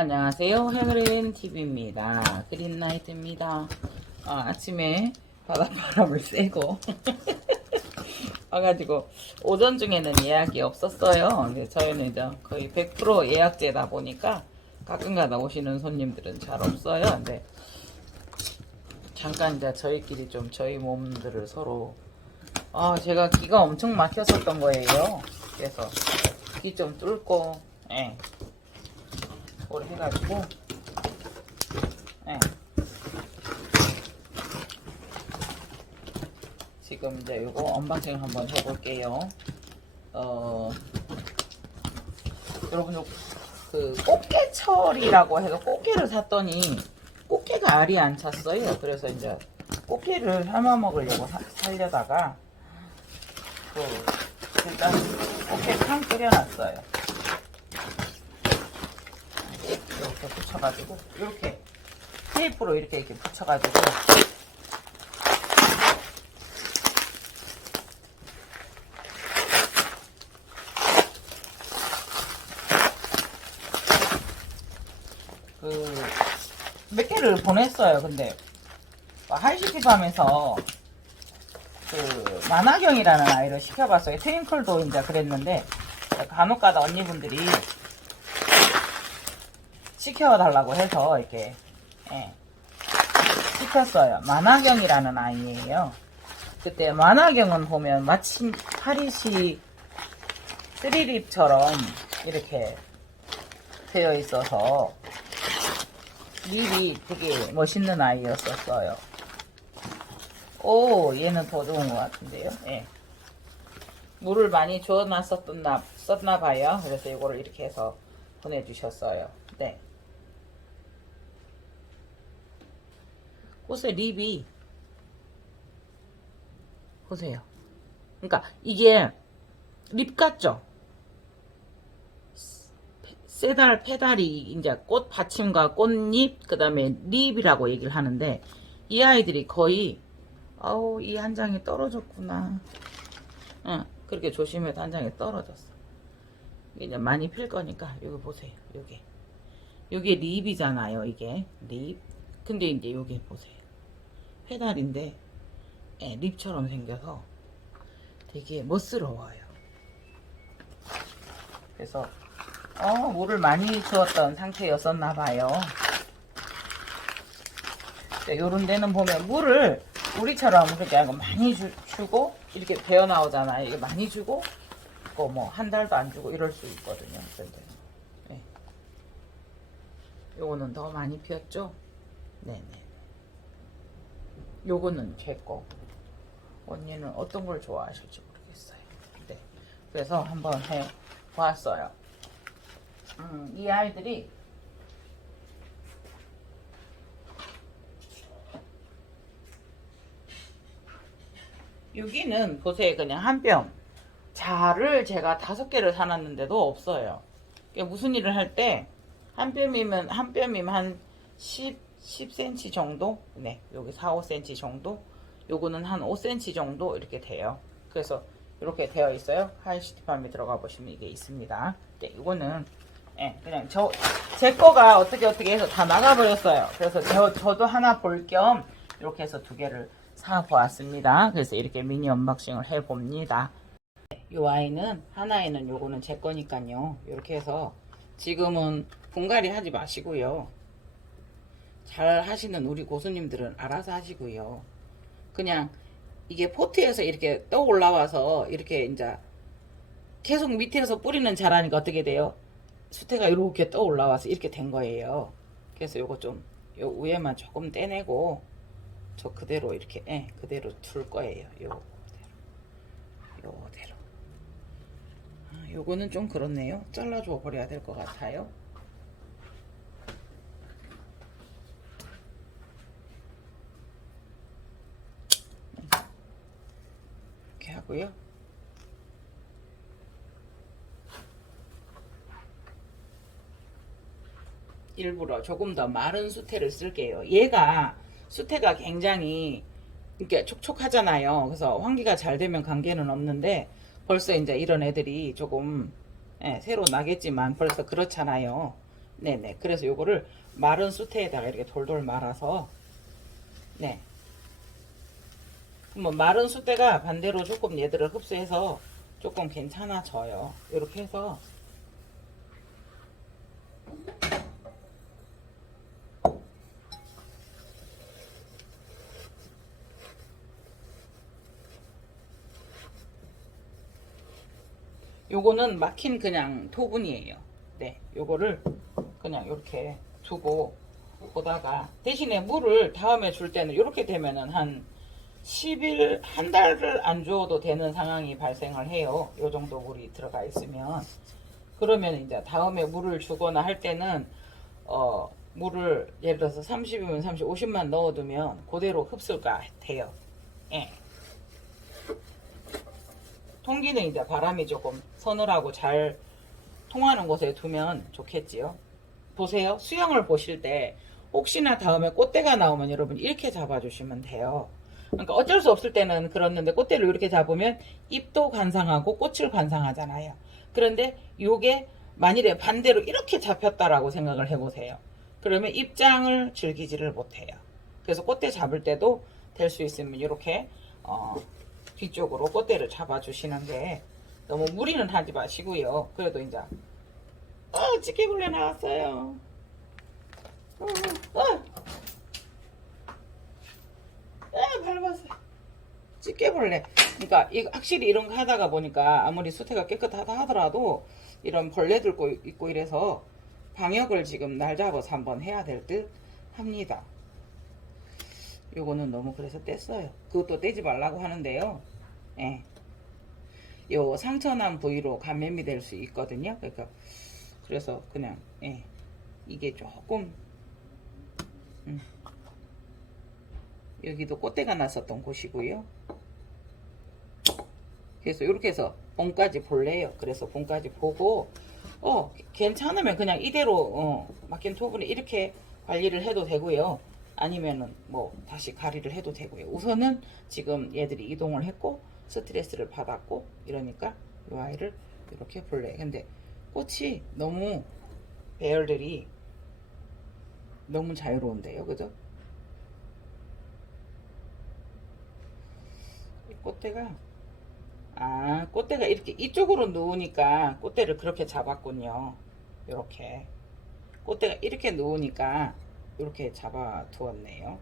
안녕하세요. 해그린 TV입니다. 그린나이트입니다. 아침에 바닷바람을 쐬고 와가지고 오전 중에는 예약이 없었어요. 근데 저희는 이제 거의 100% 예약제다 보니까 가끔가다 오시는 손님들은 잘 없어요. 근데 잠깐 이제 저희끼리 좀 저희 몸들을 서로 제가 기가 엄청 막혔었던 거예요. 그래서 기 좀 뚫고 그걸 해가지고 지금 이제 요거 언박싱 한번 해볼게요. 여러분 그 꽃게철이라고 해서 꽃게를 샀더니 꽃게가 알이 안 찼어요. 그래서 이제 꽃게를 삶아 먹으려고 살려다가 일단 꽃게탕 끓여놨어요. 이렇게 붙여가지고 이렇게 테이프로 이렇게 붙여가지고 몇 개를 보냈어요. 근데 하이시티팜에서 만화경이라는 아이를 시켜봤어요. 트윙클도 이제 그랬는데 간혹가다 언니분들이 시켜달라고 해서 이렇게 시켰어요. 만화경이라는 아이예요. 그때 만화경은 보면 마침 파리시 스리립처럼 이렇게 되어 있어서 립이 되게 멋있는 아이였었어요. 오, 얘는 더 좋은 것 같은데요. 물을 많이 썼나 봐요. 그래서 이거를 이렇게 해서 보내주셨어요. 네. 꽃의 립이 보세요. 그러니까 이게 립 같죠? 페달이 이제 꽃 받침과 꽃잎 그다음에 립이라고 얘기를 하는데 이 아이들이 거의 이 한 장이 떨어졌구나. 그렇게 조심해도 한 장이 떨어졌어. 이제 많이 필 거니까 여기 보세요. 요게 립이잖아요. 이게 립. 근데 이제 요게 보세요. 페달인데 립처럼 생겨서 되게 멋스러워요. 그래서 물을 많이 주었던 상태였었나 봐요. 요런 데는 보면 물을 우리처럼 그렇게 많이 주고 이렇게 배어 나오잖아요. 이게 많이 주고 뭐 한 달도 안 주고 이럴 수 있거든요. 그런데 요거는 더 많이 피었죠? 네네. 요거는 제 거. 언니는 어떤 걸 좋아하실지 모르겠어요. 네. 그래서 한번 해 보았어요. 이 아이들이 여기는 보세요. 그냥 한 뼘. 자를 제가 5개를 사놨는데도 없어요. 무슨 일을 할 때 한 뼘이면 한 10cm 정도? 네, 여기 4, 5cm 정도? 요거는 한 5cm 정도 이렇게 돼요. 그래서 이렇게 되어 있어요. 하이시티팜에 들어가 보시면 이게 있습니다. 네, 이거는 그냥 제 거가 어떻게 해서 다 나가버렸어요. 그래서 저도 하나 볼 겸 이렇게 해서 2개를 사 보았습니다. 그래서 이렇게 미니 언박싱을 해 봅니다. 요 아이는 하나에는 요거는 제 거니까요. 이렇게 해서 지금은 분갈이 하지 마시고요. 잘 하시는 우리 고수님들은 알아서 하시고요. 그냥 이게 포트에서 이렇게 떠 올라와서 이렇게 이제 계속 밑에서 뿌리는 자라니까 어떻게 돼요? 수태가 이렇게 떠 올라와서 이렇게 된 거예요. 그래서 요거 좀 요 위에만 조금 떼내고 저 그대로 이렇게 그대로 둘 거예요. 요대로. 요거는 좀 그렇네요. 잘라줘 버려야 될 것 같아요. 이렇게 하고요. 일부러 조금 더 마른 수태를 쓸게요. 얘가 수태가 굉장히 이렇게 촉촉하잖아요. 그래서 환기가 잘 되면 관계는 없는데 벌써 이제 이런 애들이 조금 새로 나겠지만 벌써 그렇잖아요. 네네. 그래서 요거를 마른 수태에다가 이렇게 돌돌 말아서, 네. 뭐 마른 수태가 반대로 조금 얘들을 흡수해서 조금 괜찮아져요. 이렇게 해서 요거는 막힌 그냥 토분이에요. 네, 요거를 그냥 이렇게 두고 보다가 대신에 물을 다음에 줄 때는 이렇게 되면은 한 10일, 한 달을 안 줘도 되는 상황이 발생을 해요. 요 정도 물이 들어가 있으면. 그러면 이제 다음에 물을 주거나 할 때는 물을 예를 들어서 30이면 30, 50만 넣어두면 그대로 흡수가 돼요. 예. 통기는 이제 바람이 조금 서늘하고 잘 통하는 곳에 두면 좋겠지요. 보세요. 수영을 보실 때 혹시나 다음에 꽃대가 나오면 여러분 이렇게 잡아주시면 돼요. 그러니까 어쩔 수 없을 때는 그렇는데 꽃대를 이렇게 잡으면 잎도 관상하고 꽃을 관상하잖아요. 그런데 요게 만일에 반대로 이렇게 잡혔다라고 생각을 해보세요. 그러면 입장을 즐기지를 못해요. 그래서 꽃대 잡을 때도 될 수 있으면 이렇게 뒤쪽으로 꽃대를 잡아주시는 게 너무 무리는 하지 마시고요. 그래도 이제 찌개벌레 나왔어요. 밟았어요. 찌개벌레. 그러니까 이거 확실히 이런 거 하다가 보니까 아무리 수태가 깨끗하다 하더라도 이런 벌레들 있고 이래서 방역을 지금 날 잡아서 한번 해야 될 듯 합니다. 요거는 너무 그래서 뗐어요. 그것도 떼지 말라고 하는데요. 예. 요 상처난 부위로 감염이 될 수 있거든요. 그러니까 그래서 그냥 예. 이게 조금 여기도 꽃대가 났었던 곳이고요. 그래서 이렇게 해서 봄까지 볼래요. 그래서 봄까지 보고 괜찮으면 그냥 이대로 막힌 토분에 이렇게 관리를 해도 되고요. 아니면은 뭐 다시 가리를 해도 되고요. 우선은 지금 얘들이 이동을 했고 스트레스를 받았고 이러니까 이 아이를 이렇게 볼래요. 근데 꽃이 너무 배열들이 너무 자유로운데요. 그죠? 꽃대가 꽃대가 이렇게 이쪽으로 누우니까 꽃대를 그렇게 잡았군요. 이렇게 꽃대가 이렇게 누우니까 이렇게 잡아 두었네요.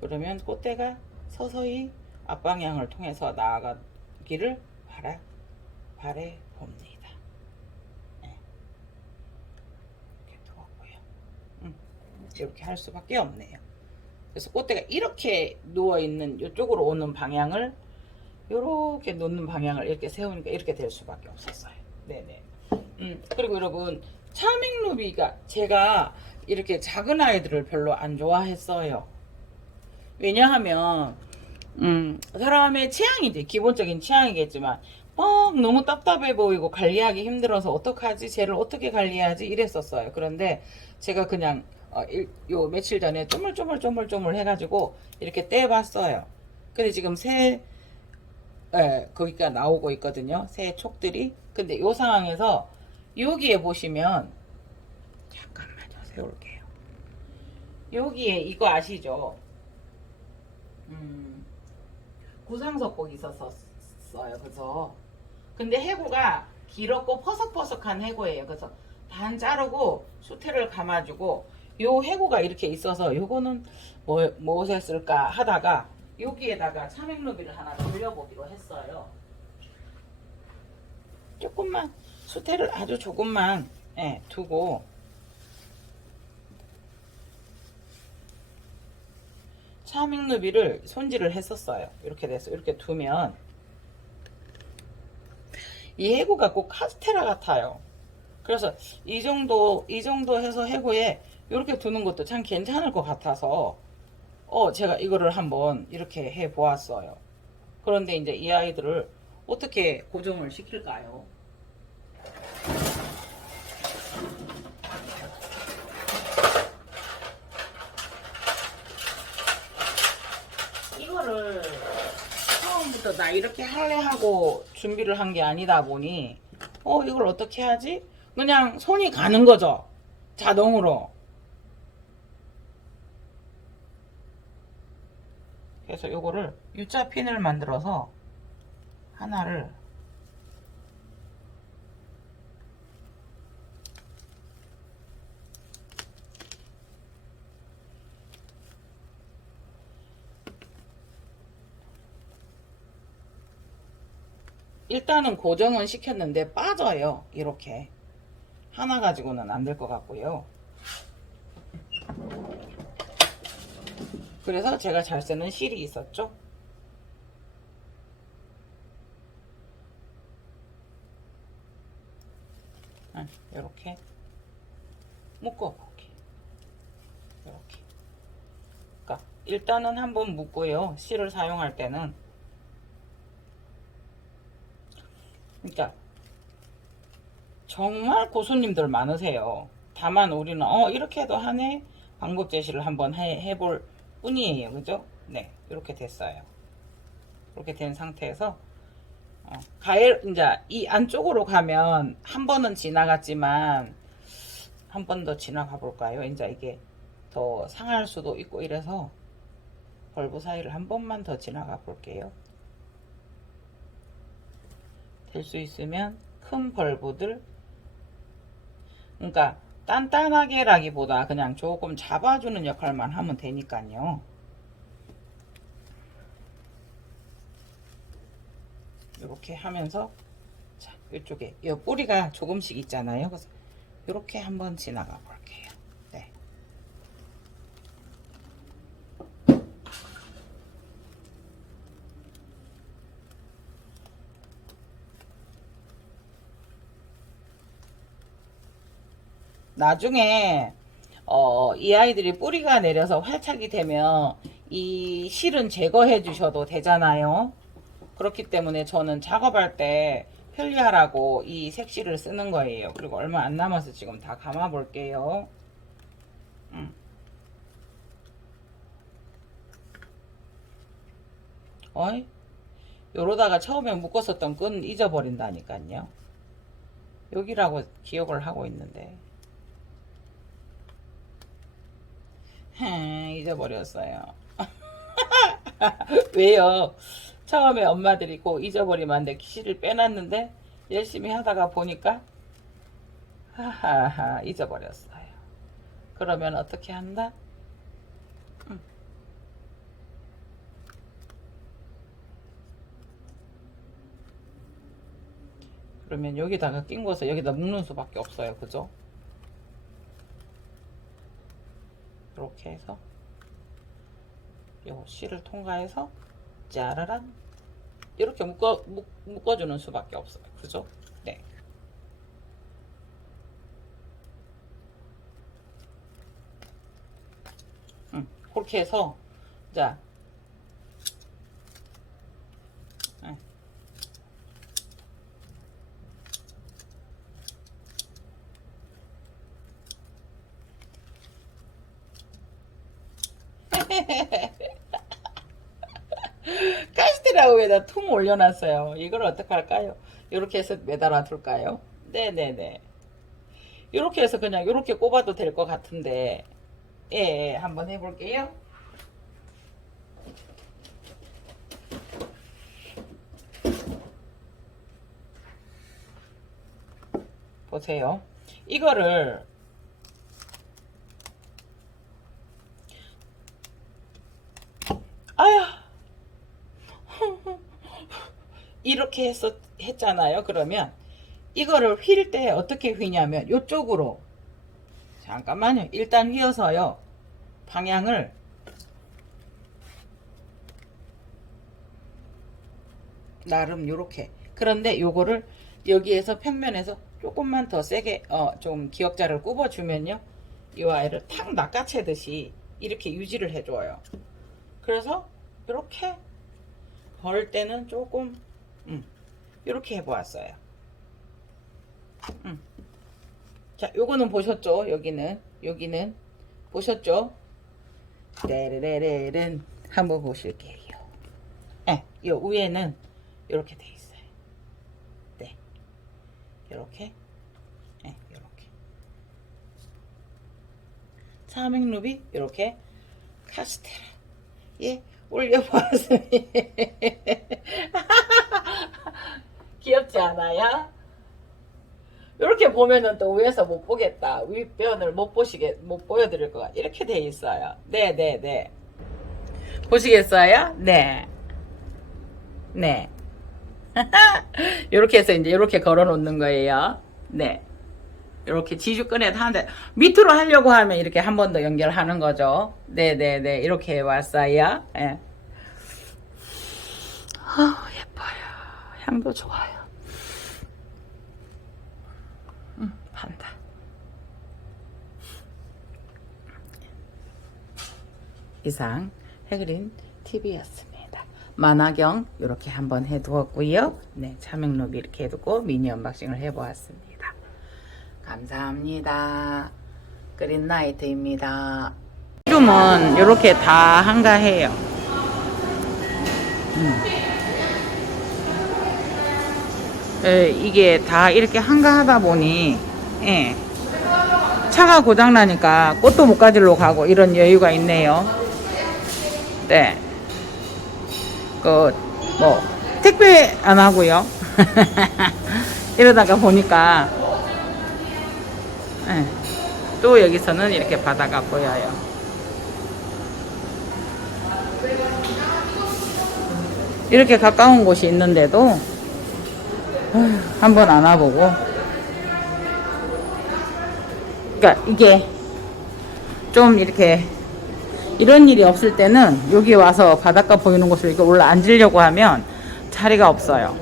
그러면 꽃대가 서서히 앞방향을 통해서 나아가기를 바래 봅니다. 네. 이렇게 두었고요. 이렇게 할 수밖에 없네요. 그래서 꽃대가 이렇게 누워있는 이쪽으로 오는 방향을 이렇게 놓는 방향을 이렇게 세우니까 이렇게 될 수밖에 없었어요. 네네. 그리고 여러분 차밍루비가 제가 이렇게 작은 아이들을 별로 안 좋아했어요. 왜냐하면 사람의 취향이지 기본적인 취향이겠지만 너무 답답해 보이고 관리하기 힘들어서 어떡하지 쟤를 어떻게 관리하지 이랬었어요. 그런데 제가 그냥 요 며칠 전에 쪼물쪼물 해가지고 이렇게 떼봤어요. 근데 지금 거기가 나오고 있거든요. 새 촉들이. 근데 요 상황에서 여기에 보시면 잠깐만요. 세울게요. 여기에 이거 아시죠? 구상석곡 있었어요. 그래서 근데 해고가 길었고 퍼석퍼석한 해고예요. 그래서 반 자르고 수태를 감아주고 요 해고가 이렇게 있어서 요거는 무엇에 쓸까 하다가 여기에다가 차맹루비를 하나 돌려보기로 했어요. 조금만 수태를 아주 조금만 두고 차맹루비를 손질을 했었어요. 이렇게 돼서 이렇게 두면 이 해고가 꼭 카스테라 같아요. 그래서 이 정도 해서 해고에 이렇게 두는 것도 참 괜찮을 것 같아서 제가 이거를 한번 이렇게 해 보았어요. 그런데 이제 이 아이들을 어떻게 고정을 시킬까요? 이거를 처음부터 처음부터 나 이렇게 할래 하고 준비를 한 게 아니다 보니 이걸 어떻게 하지? 그냥 손이 가는 거죠. 자동으로. 그래서 요거를 U자 핀을 만들어서 하나를 일단은 고정은 시켰는데 빠져요. 이렇게 하나 가지고는 안 될 것 같고요. 그래서 제가 잘 쓰는 실이 있었죠. 이렇게 묶어보기. 이렇게. 그러니까 일단은 한번 묶고요. 실을 사용할 때는. 그러니까 정말 고수님들 많으세요. 다만 우리는 이렇게 해도 하네 방법 제시를 한번 해볼 뿐이에요. 그죠? 네, 이렇게 됐어요. 이렇게 된 상태에서 이제 이 안쪽으로 가면 한 번은 지나갔지만 한 번 더 지나가 볼까요? 이제 이게 더 상할 수도 있고 이래서 벌브 사이를 한 번만 더 지나가 볼게요. 될 수 있으면 큰 벌브들, 그러니까 단단하게 라기보다 그냥 조금 잡아주는 역할만 하면 되니까요. 이렇게 하면서 자, 이쪽에 이 뿌리가 조금씩 있잖아요. 그래서 이렇게 한번 지나가 볼게요. 네. 나중에 이 아이들이 뿌리가 내려서 활착이 되면 이 실은 제거해 주셔도 되잖아요. 그렇기 때문에 저는 작업할 때 편리하라고 이 색실을 쓰는 거예요. 그리고 얼마 안 남아서 지금 다 감아 볼게요. 어이? 요러다가 처음에 묶었었던 끈 잊어버린다니까요. 여기라고 기억을 하고 있는데 잊어버렸어요. 왜요? 처음에 엄마들이 꼭 잊어버리면 안 돼. 실을 빼놨는데 열심히 하다가 보니까 하하하 잊어버렸어요. 그러면 어떻게 한다? 그러면 여기다가 낀 것을 여기다 묶는 수밖에 없어요. 그죠? 이렇게 해서 요 실을 통과해서 짜라란 이렇게 묶어주는 수밖에 없어요. 그죠? 네. 그렇게 해서 자 가시트라우에다 통 올려놨어요. 이걸 어떡할까요? 이렇게 해서 매달아 둘까요? 네네네. 이렇게 해서 그냥 이렇게 꼽아도 될 것 같은데 예, 한번 해볼게요. 보세요. 이거를 아야 이렇게 했잖아요. 그러면 이거를 휠 때 어떻게 휘냐면 이쪽으로 잠깐만요. 일단 휘어서요. 방향을 나름 요렇게. 그런데 요거를 여기에서 평면에서 조금만 더 세게 좀 기역자를 굽어주면요. 이 아이를 탁 낚아채듯이 이렇게 유지를 해줘요. 그래서 이렇게 벌 때는 조금 이렇게 해보았어요. 자, 요거는 보셨죠? 여기는 보셨죠? 레레레렌 한번 보실게요. 네, 요 위에는 이렇게 돼 있어요. 네, 이렇게, 네, 이렇게. 차밍루비 이렇게 카스테라에 올려보았습니다. 귀엽지 않아요? 이렇게 보면은 또 위에서 못 보겠다. 윗변을 못 보여드릴 것 같아. 이렇게 돼 있어요. 네네네. 보시겠어요? 네. 네. 이렇게 해서 이제 이렇게 걸어 놓는 거예요. 네. 이렇게 지주 꺼내서 하는데, 밑으로 하려고 하면 이렇게 한 번 더 연결하는 거죠. 네네네. 이렇게 해왔어요. 네. 예뻐요. 향도 좋아요. 판다. 이상 해그린 TV였습니다. 만화경 이렇게 한번 해두었고요. 네, 차명루비 이렇게 해두고 미니 언박싱을 해보았습니다. 감사합니다. 그린라이트입니다. 이름은 이렇게 다 한가해요. 이게 다 이렇게 한가하다 보니, 예, 차가 고장나니까 꽃도 못 가지러 가고 이런 여유가 있네요. 네. 택배 안 하고요. 이러다가 보니까, 예, 또 여기서는 이렇게 바다가 보여요. 이렇게 가까운 곳이 있는데도, 한번 안 와보고. 그러니까 이게 좀 이렇게 이런 일이 없을 때는 여기 와서 바닷가 보이는 곳을 이렇게 올라 앉으려고 하면 자리가 없어요.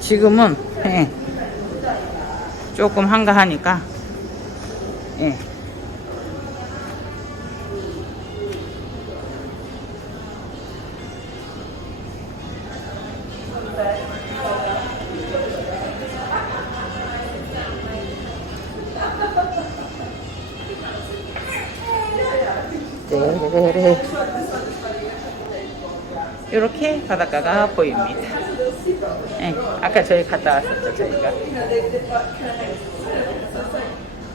지금은 조금 한가하니까, 예. 이렇게 바닷가가 보입니다. 네, 아까 저희 갔다 왔었죠, 저희가.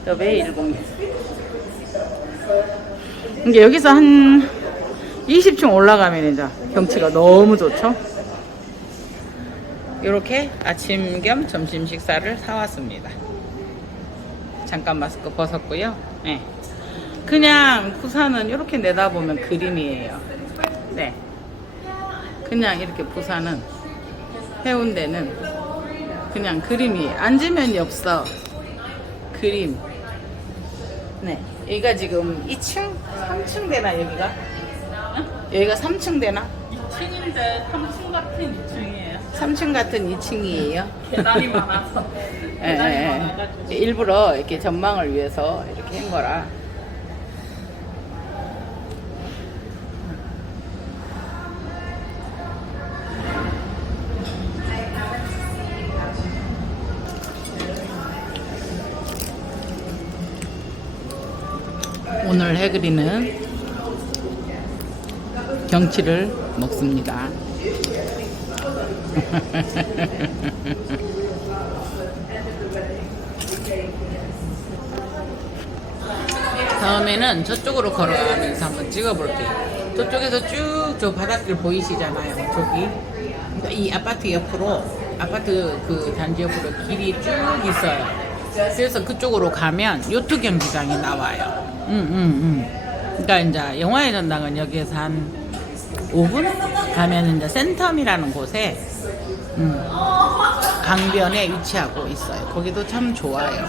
더베이 106. 이게 여기서 한 20층 올라가면 이제 경치가 너무 좋죠. 이렇게 아침 겸 점심 식사를 사왔습니다. 잠깐 마스크 벗었고요. 네. 그냥 부산은 이렇게 내다보면 그림이에요. 네. 그냥 이렇게 부산은, 해운대는 그냥 그림이, 앉으면 엽서, 그림. 네. 여기가 지금 2층? 3층 되나, 여기가? 응? 여기가 3층 되나? 2층인데 3층 같은 2층이에요. 3층 같은 2층이에요. 계단이 많아서. 계단이 많아가지고. 일부러 이렇게 전망을 위해서 이렇게 한 거라. 오늘 해그리는 경치를 먹습니다. 다음에는 저쪽으로 걸어가면서 한번 찍어볼게요. 저쪽에서 쭉 저 바닷길 보이시잖아요. 저기. 그러니까 이 아파트 옆으로, 아파트 그 단지 옆으로 길이 쭉 있어요. 그래서 그쪽으로 가면 요트 경기장이 나와요. 그러니까 이제 영화의 전당은 여기에서 한 5분 가면 이제 센텀이라는 곳에 강변에 위치하고 있어요. 거기도 참 좋아요.